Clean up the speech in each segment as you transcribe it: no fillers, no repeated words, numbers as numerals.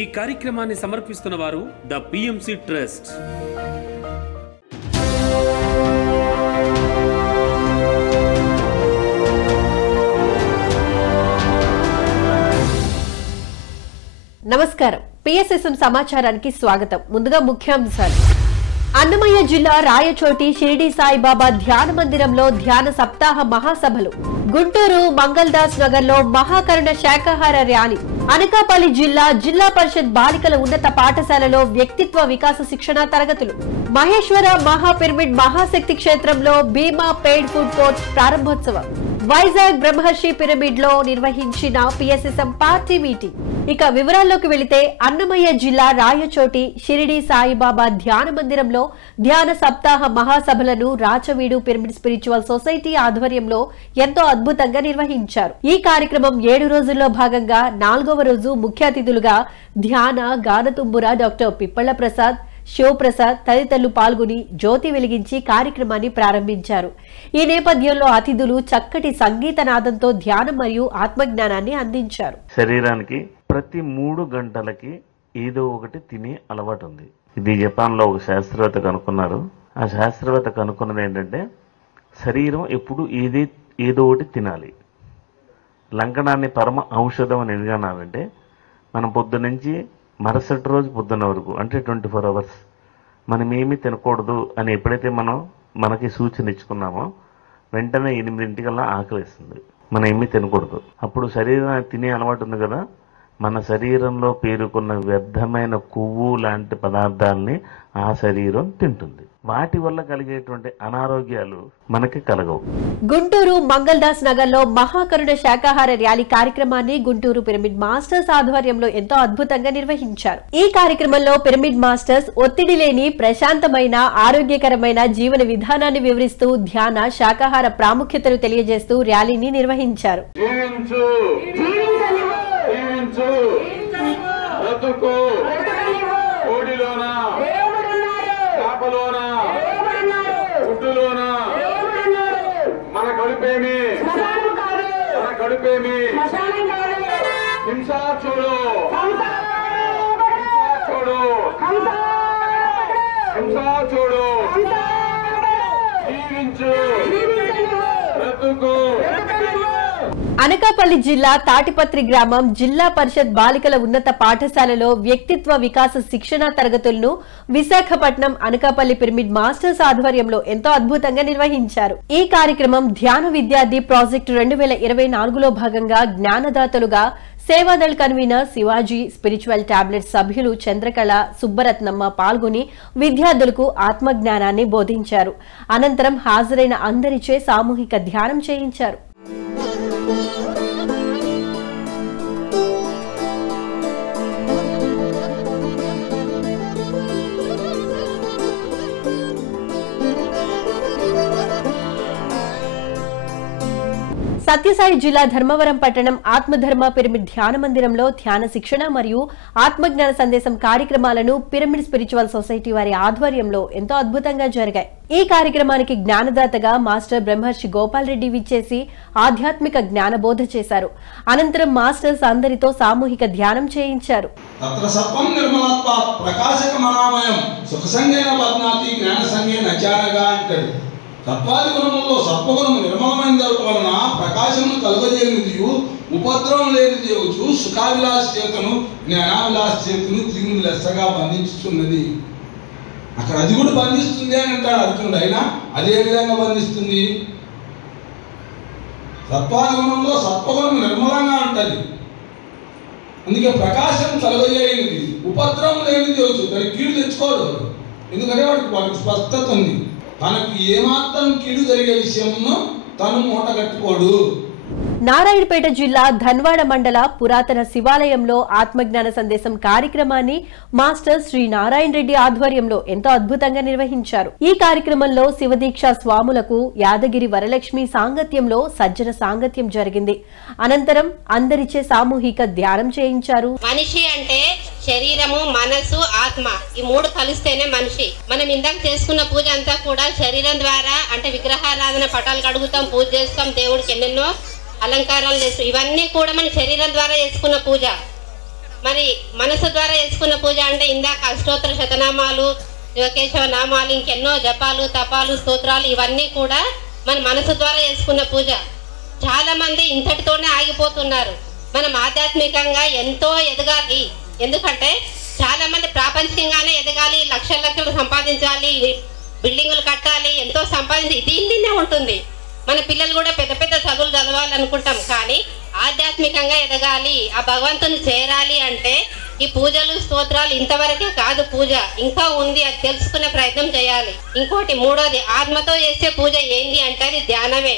ఈ కార్యక్రమాన్ని సమర్పిస్తున్న వారు ద పిఎంసి ట్రస్ట్. నమస్కారం. పిఎస్ఎస్ఎం సమాచారానికి స్వాగతం. ముందుగా ముఖ్యాంశాలు. అన్నమయ్య జిల్లా రాయచోటి షిరిడి సాయిబాబా ధ్యాన మందిరంలో ధ్యాన సప్తాహ మహాసభలు. గుంటూరు మంగళదాస్ నగర్ లో మహాకరుణ శాకాహార ర్యాలీ. అనకాపల్లి జిల్లా పరిషత్ బాలికల ఉన్నత పాఠశాలలో వ్యక్తిత్వ వికాస శిక్షణ తరగతులు. మహేశ్వర మహా పిరమిడ్ మహాశక్తి క్షేత్రంలో భీమా పెయిడ్ ఫుడ్ కోర్ట్ ప్రారంభోత్సవం. వైజాగ్ బ్రహ్మర్షి పిరమిడ్ లో నిర్వహించిన పిఎస్ఎస్ఎం పార్టీ మీటింగ్. ఇక వివరాల్లోకి వెళితే అన్నమయ్య జిల్లా రాయచోటి షిరిడి సాయిబాబా ధ్యాన మందిరంలో ధ్యాన సప్తాహ మహాసభలను రాచవీడు పిరమిడ్ స్పిరిచువల్ సొసైటీ ఆధ్వర్యంలో ఎంతో అద్భుతంగా నిర్వహించారు. ఈ కార్యక్రమం 7 రోజుల్లో భాగంగా 4వ రోజు ముఖ్య అతిథులుగా ధ్యాన గానతుంబుర డాక్టర్ పిప్పళ్ల ప్రసాద్, శివప్రసాద్ తదితరులు పాల్గొని జ్యోతి వెలిగించి కార్యక్రమాన్ని ప్రారంభించారు. ఈ నేపథ్యంలో అతిథులు చక్కటి సంగీత నాదంతో ధ్యానం మరియు ఆత్మజ్ఞానాన్ని అందించారు. శరీరానికి ప్రతి 3 గంటలకి ఏదో ఒకటి తినే అలవాటు ఉంది. ఇది జపాన్ లో ఒక శాస్త్రవేత్త కనుక్కున్నారు. ఆ శాస్త్రవేత్త కనుక్కున్నది ఏంటంటే శరీరం ఎప్పుడు ఏదో ఒకటి తినాలి. లంకనాన్ని పరమ ఔషధం అని ఎందుకన్నారంటే మనం పొద్దునుంచి మరుసటి రోజు పొద్దున్న వరకు అంటే 24 అవర్స్ మనం ఏమీ తినకూడదు అని ఎప్పుడైతే మనకి సూచన ఇచ్చుకున్నామో వెంటనే 8 ఆకలిస్తుంది. మనం ఏమీ తినకూడదు. అప్పుడు శరీరాన్ని తినే అలవాటు ఉంది కదా, మన శరీరంలో పేరుకున్న వ్యర్థమైన కొవ్వు లాంటి పదార్థాలని ఆ శరీరం తింటుంది. వాటి వల్ల కలిగేటువంటి అనారోగ్యాలు మనకి కలగవు. గుంటూరు మంగళదాస్ నగర్ లో మహాకరుణ శాకాహార ర్యాలీ కార్యక్రమాన్ని గుంటూరు పిరమిడ్ మాస్టర్స్ ఆధ్వర్యంలో ఎంతో అద్భుతంగా నిర్వహించారు. ఈ కార్యక్రమంలో పిరమిడ్ మాస్టర్స్ ఒత్తిడి లేని ప్రశాంతమైన ఆరోగ్యకరమైన జీవన విధానాన్ని వివరిస్తూ ధ్యాన శాకాహార ప్రాముఖ్యతను తెలియజేస్తూ ర్యాలీని నిర్వహించారు. హింసా చూడు, హింసా చూడు, జీవించు, బ్రతుకు. అనకాపల్లి జిల్లా తాటిపత్రి గ్రామం జిల్లా పరిషత్ బాలికల ఉన్నత పాఠశాలలో వ్యక్తిత్వ వికాస శిక్షణ తరగతులను విశాఖపట్నం అనకాపల్లి పిరమిడ్ మాస్టర్స్ ఆధ్వర్యంలో ఎంతో అద్భుతంగా నిర్వహించారు. ఈ కార్యక్రమం ధ్యాన విద్యార్థి ప్రాజెక్టు 2024లో భాగంగా జ్ఞానదాతలుగా Sevadal convener Shivaji, spiritual tablet సభ్యులు చంద్రకళ, సుబ్బరత్నమ్మ పాల్గొని విద్యార్థులకు ఆత్మజ్ఞానాన్ని బోధించారు. అనంతరం హాజరైన అందరిచే సామూహిక ధ్యానం చేయించారు. సత్యసాయి జిల్లా ధర్మవరం పట్టణం ఆత్మధర్మ పిరమిడ్ ధ్యాన మందిరంలో ధ్యాన శిక్షణ మరియు ఆత్మజ్ఞాన సందేశం కార్యక్రమాలను పిరమిడ్ స్పిరిచువల్ సొసైటీ వారి ఆధ్వర్యంలో ఎంతో అద్భుతంగా జరిగాయి. ఈ కార్యక్రమానికి జ్ఞానదాతగా మాస్టర్ బ్రహ్మర్షి గోపాల్ రెడ్డి విచ్చేసి ఆధ్యాత్మిక జ్ఞానబోధ చేశారు. అనంతరం మాస్టర్స్ అందరితో సామూహిక ధ్యానం చేయించారు. సత్వాది గుణముల్లో సత్వగుణము నిర్మలమైన వలన ప్రకాశమును కలుగజేయనిది, ఉపద్రవం లేనిది యోచు సుఖావిలాస చేతను జ్ఞానావిలాస చేతను త్రిగుణ లెస్సగా బంధించుతున్నది. అక్కడ అది కూడా బంధిస్తుంది అని అంటాడు అర్జునుడు. అయినా అదే విధంగా బంధిస్తుంది. సత్వాది గుణంలో సత్వగుణం నిర్మలంగా ఉంటుంది. అందుకే ప్రకాశం కలుగజేయనిది, ఉపద్రవం లేనిది యోచు. దానికి కీడు తెచ్చుకోడు. ఎందుకంటే వాడికి స్పష్టత ఉంది. తనకు ఏమాత్రం కీడు జరిగే విషయంలో తను మూట కట్టుకోడు. నారాయణపేట జిల్లా ధన్వాడ మండల పురాతన శివాలయంలో ఆత్మజ్ఞాన సందేశం కార్యక్రమాన్ని మాస్టర్ శ్రీ నారాయణ రెడ్డి ఆధ్వర్యంలో ఎంతో అద్భుతంగా నిర్వహించారు. ఈ కార్యక్రమంలో శివదీక్ష స్వాములకు యాదగిరి వరలక్ష్మి సాంగత్యంలో సజ్జన సాంగత్యం జరిగింది. అనంతరం అందరిచే సామూహిక ధ్యానం చేయించారు. మనిషి అంటే శరీరము, మనసు, ఆత్మ ఈ మూడు కలిస్తేనే మనిషి. మనం ఇందాక చేసుకున్న పూజ అంతా కూడా శరీరం ద్వారా, అంటే విగ్రహారాధన, పటాలు కడుగుతాం, పూజ చేస్తాం, దేవుడికి ఎన్నెన్నో అలంకారాలు చేస్తాం. ఇవన్నీ కూడా మన శరీరం ద్వారా చేసుకున్న పూజ. మరి మనసు ద్వారా చేసుకున్న పూజ అంటే ఇందాక అష్టోత్తర శతనామాలు, శివకేశవ నామాలు, ఇంకెన్నో జపాలు, తపాలు, స్తోత్రాలు ఇవన్నీ కూడా మన మనసు ద్వారా చేసుకున్న పూజ. చాలా మంది ఇంతటితోనే ఆగిపోతున్నారు. మనం ఆధ్యాత్మికంగా ఎంతో ఎదగాలి. ఎందుకంటే చాలా మంది ప్రాపంచికంగానే ఎదగాలి, లక్షలు లక్షలు సంపాదించాలి, బిల్డింగులు కట్టాలి, ఎంతో సంపాదించి దీనినే ఉంటుంది. మన పిల్లలు కూడా పెద్ద పెద్ద చదువులు చదవాలనుకుంటాం, కానీ ఆధ్యాత్మికంగా ఎదగాలి, ఆ భగవంతుని చేరాలి అంటే ఈ పూజలు స్తోత్రాలు ఇంతవరకే కాదు. పూజ ఇంకా ఉంది, అది తెలుసుకునే ప్రయత్నం చేయాలి. ఇంకోటి మూడోది, ఆత్మతో చేసే పూజ ఏంటి అంటే అది ధ్యానమే.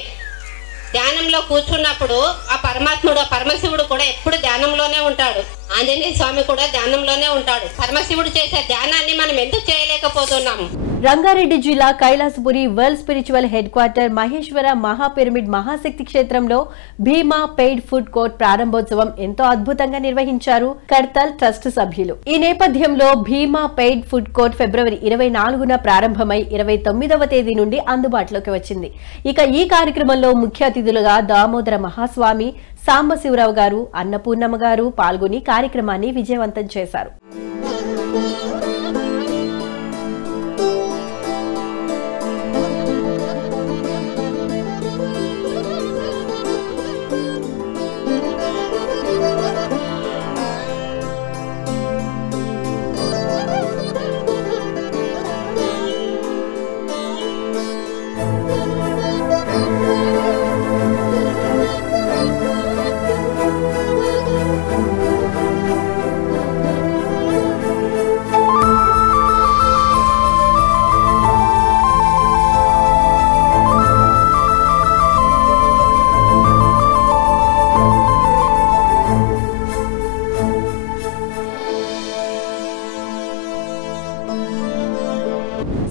ధ్యానంలో కూర్చున్నప్పుడు ఆ పరమాత్ముడు, ఆ పరమశివుడు కూడా ఎప్పుడు ధ్యానంలోనే ఉంటాడు. ఆంజనేయ స్వామి కూడా ధ్యానంలోనే ఉంటాడు. పరమశివుడు చేసే ధ్యానాన్ని మనం ఎందుకు చేయలేకపోతున్నాము? రంగారెడ్డి జిల్లా Kailasapuri world spiritual head quarter Maheshwara మహాపిరమిడ్ మహాశక్తి క్షేత్రంలో భీమా పెయిడ్ ఫుడ్ కోర్ట్ ప్రారంభోత్సవం ఎంతో అద్భుతంగా నిర్వహించారు కర్తల్ ట్రస్ట్ సభ్యులు. ఈ నేపథ్యంలో భీమా పెయిడ్ ఫుడ్ కోర్ట్ ఫిబ్రవరి 24న ప్రారంభమై 29వ తేదీ నుండి అందుబాటులోకి వచ్చింది. ఇక ఈ కార్యక్రమంలో ముఖ్య అతిథులుగా దామోదర మహాస్వామి, సాంబశివరావు గారు, అన్నపూర్ణమ్మ గారు పాల్గొని కార్యక్రమాన్ని విజయవంతం చేశారు.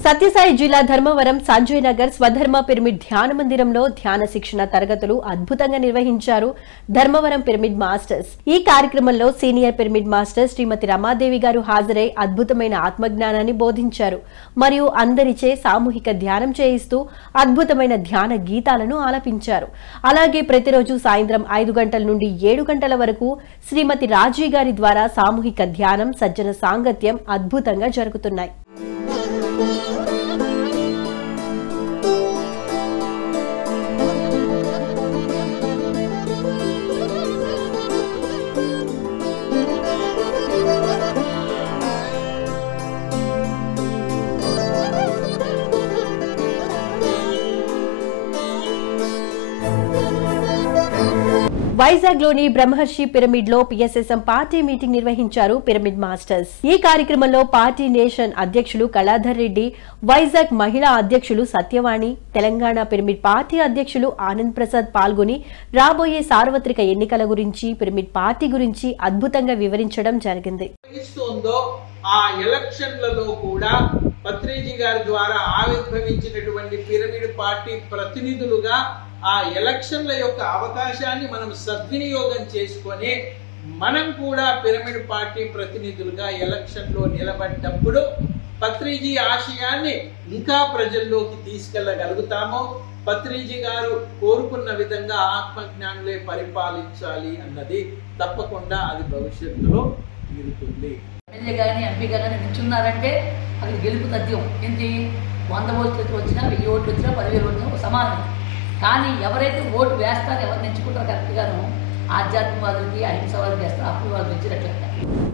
సత్యసాయి జిల్లా ధర్మవరం సంజయ్ నగర్ స్వధర్మ పిరమిడ్ ధ్యాన మందిరంలో ధ్యాన శిక్షణ తరగతులు అద్భుతంగా నిర్వహించారు ధర్మవరం పిరమిడ్ మాస్టర్స్. ఈ కార్యక్రమంలో సీనియర్ పిరమిడ్ మాస్టర్ శ్రీమతి రమాదేవి గారు హాజరై అద్భుతమైన ఆత్మజ్ఞానాన్ని బోధించారు. మరియు అందరిచే సామూహిక ధ్యానం చేయిస్తూ అద్భుతమైన ధ్యాన గీతాలను ఆలపించారు. అలాగే ప్రతిరోజు సాయంత్రం 5 గంటల నుండి 7 గంటల వరకు శ్రీమతి రాజీ గారి ద్వారా సామూహిక ధ్యానం, సజ్జన సాంగత్యం అద్భుతంగా జరుగుతున్నాయి. వైజాగ్ లోని బ్రహ్మర్షి పిరమిడ్ లో పిఎస్ఎస్ఎం పార్టీ మీటింగ్ నిర్వహించారు పిరమిడ్ మాస్టర్స్. ఈ కార్యక్రమంలో పార్టీ నేషన్ అధ్యక్షులు కళాధర్ రెడ్డి, వైజాగ్ మహిళా అధ్యక్షులు సత్యవాణి, తెలంగాణ పిరమిడ్ పార్టీ అధ్యక్షులు ఆనంద్ ప్రసాద్ పాల్గొని రాబోయే సార్వత్రిక ఎన్నికల గురించి, పిరమిడ్ పార్టీ గురించి అద్భుతంగా వివరించడం జరిగింది. ఆ ఎలక్షన్లలో కూడా పత్రిజీ గారి ద్వారా ఆవిర్భవించినటువంటి పిరమిడ్ పార్టీ ప్రతినిధులుగా ఆ ఎలక్షన్ల యొక్క అవకాశాన్ని మనం సద్వినియోగం చేసుకొని మనం కూడా పిరమిడ్ పార్టీ ప్రతినిధులుగా ఎలక్షన్లో నిలబడ్డప్పుడు పత్రిజీ ఆశయాన్ని ఇంకా ప్రజల్లోకి తీసుకెళ్లగలుగుతాము. పత్రిజీ గారు కోరుకున్న విధంగా ఆత్మజ్ఞానులే పరిపాలించాలి అన్నది తప్పకుండా అది భవిష్యత్తులో తీరుతుంది. ఎమ్మెల్యే కానీ ఎంపీ కానీ నిల్చున్నారంటే అది గెలుపు తథ్యం. ఏంటి 100 ఓట్లు వచ్చినా 1000 ఓట్లు వచ్చినా 10,000 వచ్చినా సమానం. కానీ ఎవరైతే ఓటు వేస్తారో, ఎవరు ఎంచుకుంటారో కరెక్ట్గాను ఆధ్యాత్మికవాదులకి, అహింసవాదులకి వేస్తారు. అప్పుడు వాళ్ళు తెచ్చినట్లయితే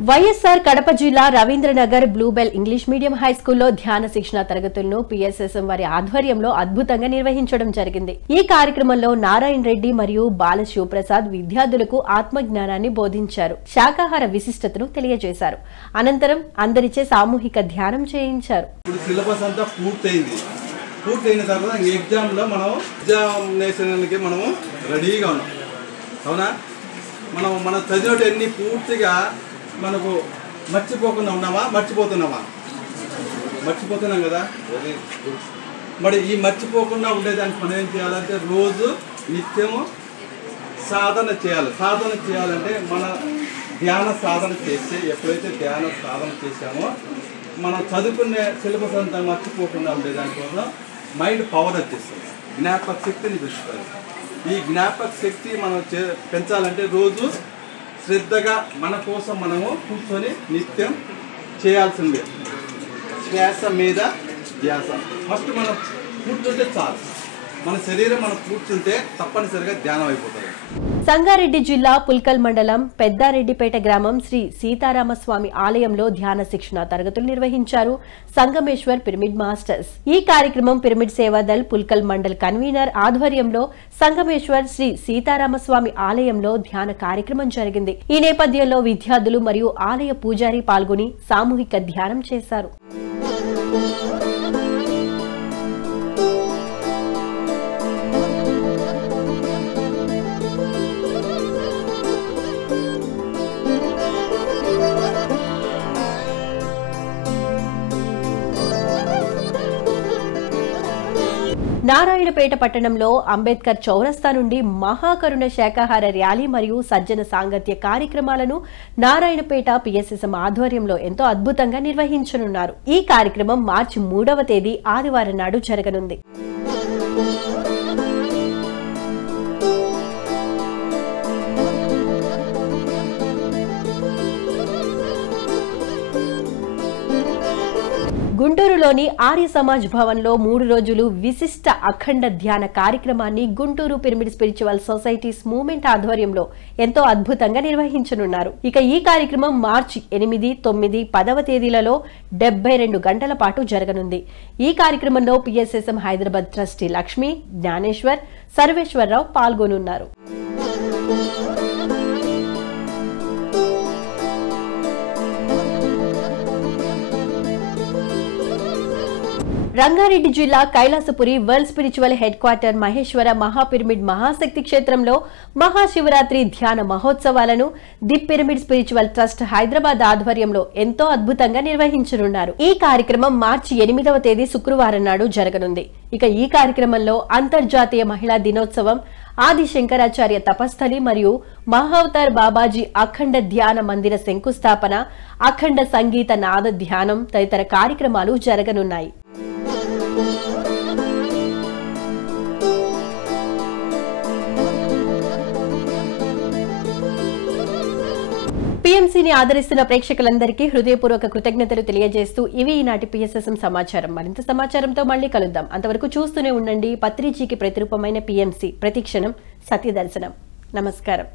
వైఎస్ఆర్ కడప జిల్లా Ravindranagar bluebell English medium high స్కూల్లో ధ్యాన శిక్షణ తరగతులను పిఎస్ఎస్ఎం వారి ఆధ్వర్యంలో అద్భుతంగా నిర్వహించడం జరిగింది. ఈ కార్యక్రమంలో నారాయణ రెడ్డి మరియు బాల శివప్రసాద్ విద్యార్థులకు ఆత్మజ్ఞానాన్ని బోధించారు, శాకాహార విశిష్టతను తెలియజేశారు. అనంతరం అందరిచే సామూహిక ధ్యానం చేయించారు. సిలబస్ అంతా పూర్తయిన తర్వాత ఎగ్జామ్లో మనం ఎగ్జామినేషన్కి మనము రెడీగా ఉన్నాం. అవునా? మనం చదివేటన్ని పూర్తిగా మనకు మర్చిపోకుండా ఉన్నామా? మర్చిపోతున్నాం కదా. Very good. మరి ఈ మర్చిపోకుండా ఉండేదానికి మనం ఏం చేయాలంటే రోజు నిత్యము సాధన చేయాలంటే మన ధ్యాన సాధన చేస్తే, ఎప్పుడైతే ధ్యాన సాధన చేశామో మనం చదువుకునే సిలబస్ అంతా మర్చిపోకుండా ఉండేదానికోసం మైండ్ పవర్ వచ్చేస్తుంది, జ్ఞాపక శక్తిని పెంచుతుంది. ఈ జ్ఞాపక శక్తి మనం పెంచాలంటే రోజు శ్రద్ధగా మన కోసం మనము కూర్చొని నిత్యం చేయాల్సిందే. శ్వాస మీద ధ్యాస. ఫస్ట్ మనం కూర్చుంటే చాలు, మన శరీరం మనం కూర్చుంటే తప్పనిసరిగా ధ్యానం అయిపోతుంది. సంగారెడ్డి జిల్లా పుల్కల్ మండలం పెద్దారెడ్డిపేట గ్రామం శ్రీ సీతారామస్వామి ఆలయంలో ధ్యాన శిక్షణ తరగతులు నిర్వహించారు సంగమేశ్వర్ పిరమిడ్ మాస్టర్స్. ఈ కార్యక్రమం పిరమిడ్ సేవాదల్ పుల్కల్ మండల్ కన్వీనర్ ఆధ్వర్యంలో సంగమేశ్వర్ శ్రీ సీతారామస్వామి ఆలయంలో ధ్యాన కార్యక్రమం జరిగింది. ఈ నేపథ్యంలో విద్యార్థులు మరియు ఆలయ పూజారి పాల్గొని సామూహిక ధ్యానం చేశారు. నారాయణపేట పట్టణంలో అంబేద్కర్ చౌరస్తా నుండి మహాకరుణ శాకాహార ర్యాలీ మరియు సజ్జన సాంగత్య కార్యక్రమాలను నారాయణపేట పిఎస్ఎస్ఎం ఆధ్వర్యంలో ఎంతో అద్భుతంగా నిర్వహించనున్నారు. ఈ కార్యక్రమం మార్చి 3వ తేదీ ఆదివారం నాడు జరగనుంది. గుంటూరులోని ఆర్య సమాజ్ భవన్లో 3 రోజులు విశిష్ట అఖండ ధ్యాన కార్యక్రమాన్ని Guntur pyramid spiritual societies movement ఆధ్వర్యంలో ఎంతో అద్భుతంగా నిర్వహించనున్నారు. ఇక ఈ కార్యక్రమం మార్చి 8, 9, 10వ తేదీలలో 72 గంటల పాటు జరగనుంది. ఈ కార్యక్రమంలో పిఎస్ఎస్ఎం హైదరాబాద్ ట్రస్టీ లక్ష్మి, జ్ఞానేశ్వర్, సర్వేశ్వరరావు పాల్గొనున్నారు. రంగారెడ్డి జిల్లా Kailasapuri world spiritual head quarter Maheshwara మహాపిరమిడ్ మహాశక్తి క్షేత్రంలో మహాశివరాత్రి ధ్యాన మహోత్సవాలను the pyramid spiritual trust Hyderabad ఆధ్వర్యంలో ఎంతో అద్భుతంగా నిర్వహించనున్నారు. ఈ కార్యక్రమం మార్చి 8వ తేదీ శుక్రవారం నాడు జరగనుంది. ఇక ఈ కార్యక్రమంలో అంతర్జాతీయ మహిళా దినోత్సవం, ఆది శంకరాచార్య తపస్థలి మరియు మహావతార్ బాబాజీ అఖండ ధ్యాన మందిర శంకుస్థాపన, అఖండ సంగీత నాద ధ్యానం తదితర కార్యక్రమాలు జరగనున్నాయి. పిఎంసీని ఆదరిస్తున్న ప్రేక్షకులందరికీ హృదయపూర్వక కృతజ్ఞతలు తెలియజేస్తూ ఇవి ఈనాటి పిఎస్ఎస్ఎం సమాచారం. మరింత సమాచారంతో మళ్ళీ కలుద్దాం. అంతవరకు చూస్తూనే ఉండండి పత్రిజీకి ప్రతిరూపమైన పిఎంసీ, ప్రతిక్షణం సత్యదర్శనం. నమస్కారం.